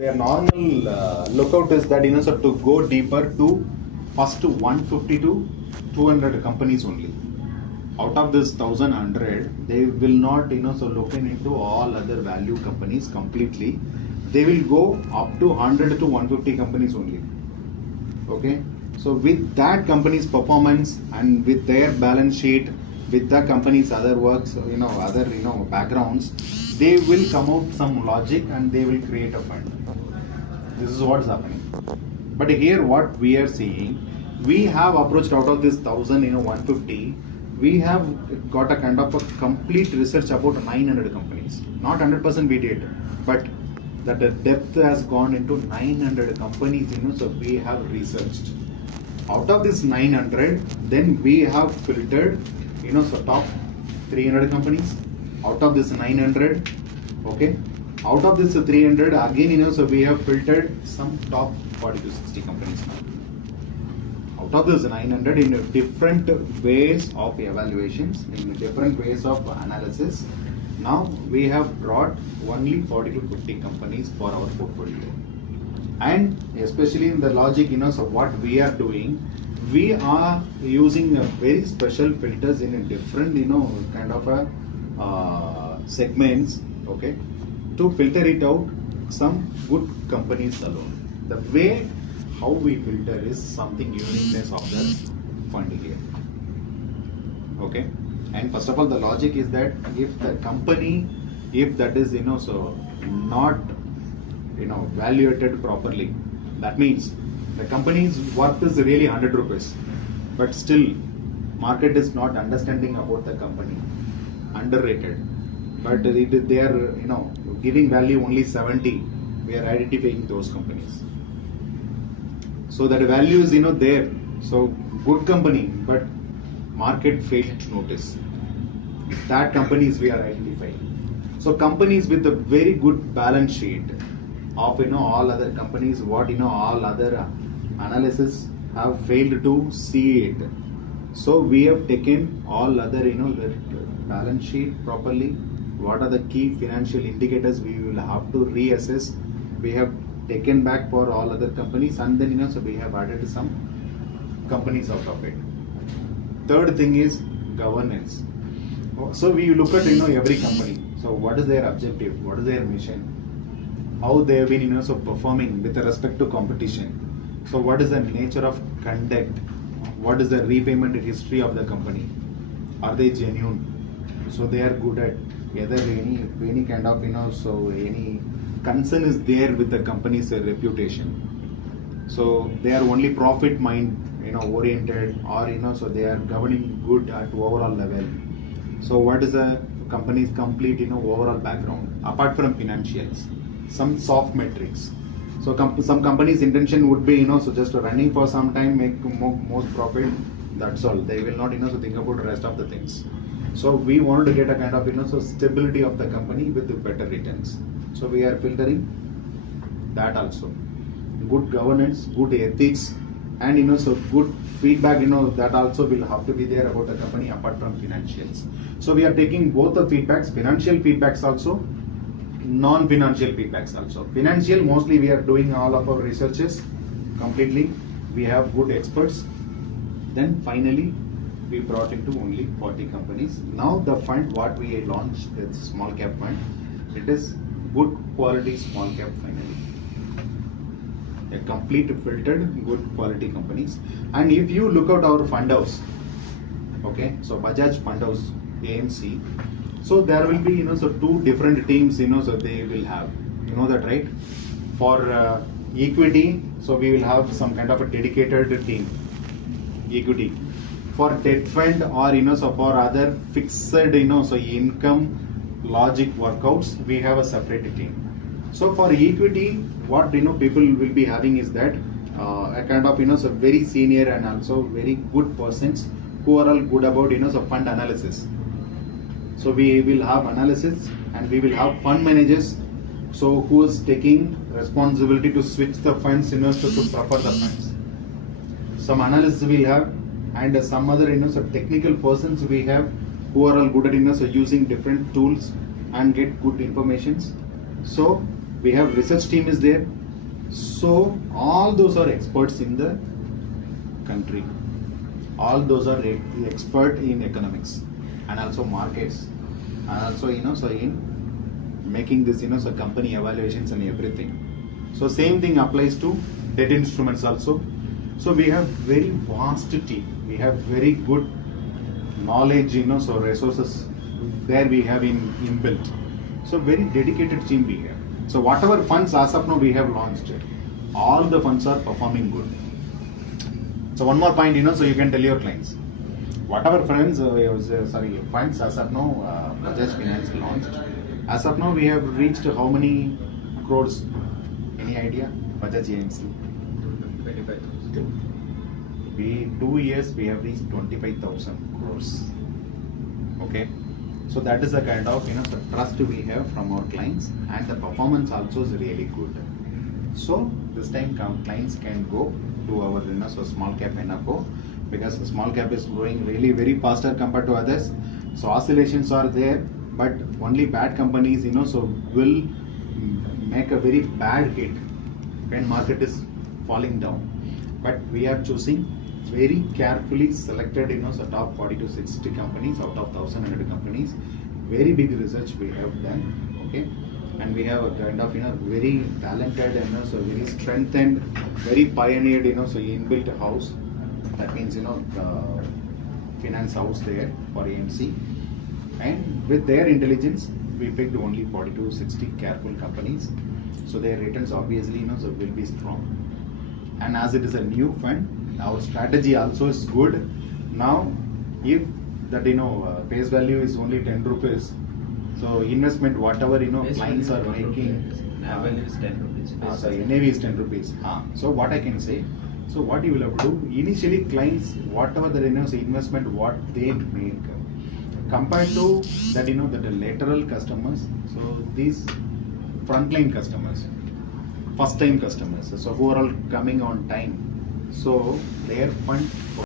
Their normal lookout is that so to go deeper to first 150 to 200 companies only. Out of this 1,100, they will not so looking into all other value companies completely. They will go up to 100 to 150 companies only. Okay, so with that company's performance and with their balance sheet, with the company's other works, other backgrounds, they will come out some logic and they will create a fund. This is what's happening. But here, what we are seeing, we have approached out of this 1,150. We have got a kind of a complete research about 900 companies. Not 100% we did, but that the depth has gone into 900 companies. So we have researched. Out of this 900, then we have filtered. So top 300 companies out of this 900. Okay, out of this 300 again, so we have filtered some top 40 to 60 companies now. Out of this 900, in different ways of evaluations, in different ways of analysis, now we have brought only 40 to 50 companies for our portfolio. And especially in the logic, so what we are doing, we are using a very special filters in a different, kind of a segments, okay, to filter it out some good companies alone. The way how we filter is something uniqueness of the fund here. Okay, and first of all, the logic is that if the company, if that is so not valuated properly, that means the company's worth is really 100 rupees, but still market is not understanding about the company, underrated, but they are giving value only 70. We are identifying those companies. So that value is there. So good company, but market failed to notice. That companies we are identifying. So companies with a very good balance sheet of all other companies, what all other analysis have failed to see it. So we have taken all other the balance sheet properly. What are the key financial indicators we will have to reassess? We have taken back for all other companies, and then so we have added some companies out of it. Third thing is governance. So we look at every company. So what is their objective? What is their mission? How they have been so performing with respect to competition. So what is the nature of conduct? What is the repayment history of the company? Are they genuine? So they are good at whether any kind of so any concern is there with the company's reputation. So they are only profit mind oriented, or so they are governing good at overall level. So what is the company's complete overall background apart from financials? Some soft metrics. So some companies' intention would be so just running for some time, make most profit. That's all. They will not so think about the rest of the things. So we wanted to get a kind of so stability of the company with the better returns. So we are filtering that also. Good governance, good ethics, and so good feedback. That also will have to be there about the company apart from financials. So we are taking both the feedbacks, financial feedbacks also, non-financial feedbacks also. Financial, mostly we are doing all of our researches completely. We have good experts. Then finally, we brought into only 40 companies. Now the fund what we launched, it's small cap fund. It is good quality small cap finally. A complete filtered good quality companies. And if you look at our fund house, okay, so Bajaj fund house, AMC. So there will be so two different teams so they will have, that, right? For equity, so we will have some kind of a dedicated team, equity. For debt fund or so for other fixed so income logic workouts, we have a separate team. So for equity, what people will be having is that a kind of so very senior and also very good persons who are all good about so fund analysis. So we will have analysis and we will have fund managers, so who is taking responsibility to switch the funds to prefer the funds. Some analysts we have, and some other so technical persons we have who are all good at so using different tools and get good informations. So We have research team is there. So all those are experts in the country. All those are expert in economics and also markets, and also so in making this so company evaluations and everything. So same thing applies to debt instruments also. So we have very vast team. We have very good knowledge, so resources there we have inbuilt. So very dedicated team we have. So whatever funds as of now we have launched, all the funds are performing good. So one more point, so you can tell your clients, whatever funds as of now Bajaj Finance launched, as of now we have reached how many crores? Any idea? Bajaj AMC. 25,000. 2 years we have reached 25,000 crores. Okay, so that is the kind of the trust we have from our clients, and the performance also is really good. So this time clients can go to our so small cap NFO, because small cap is growing really very faster compared to others. So oscillations are there, but only bad companies so will make a very bad hit when market is falling down. But we are choosing very carefully selected so top 40 to 60 companies out of 1,100 companies. Very big research we have done. Okay, and we have a kind of very talented and so very strengthened, very pioneered so inbuilt house. That means the finance house there for AMC, and with their intelligence we picked only 40 to 60 careful companies. So their returns obviously so will be strong. And as it is a new fund, our strategy also is good. Now if that face value is only 10 rupees, so investment whatever clients are making, NAV value is 10 rupees. NAV is 10 rupees. So what I can say, so what you will have to do, initially clients whatever the investment what they make compared to that that lateral customers, so these frontline customers, first time customers, so who are all coming on time, so their fund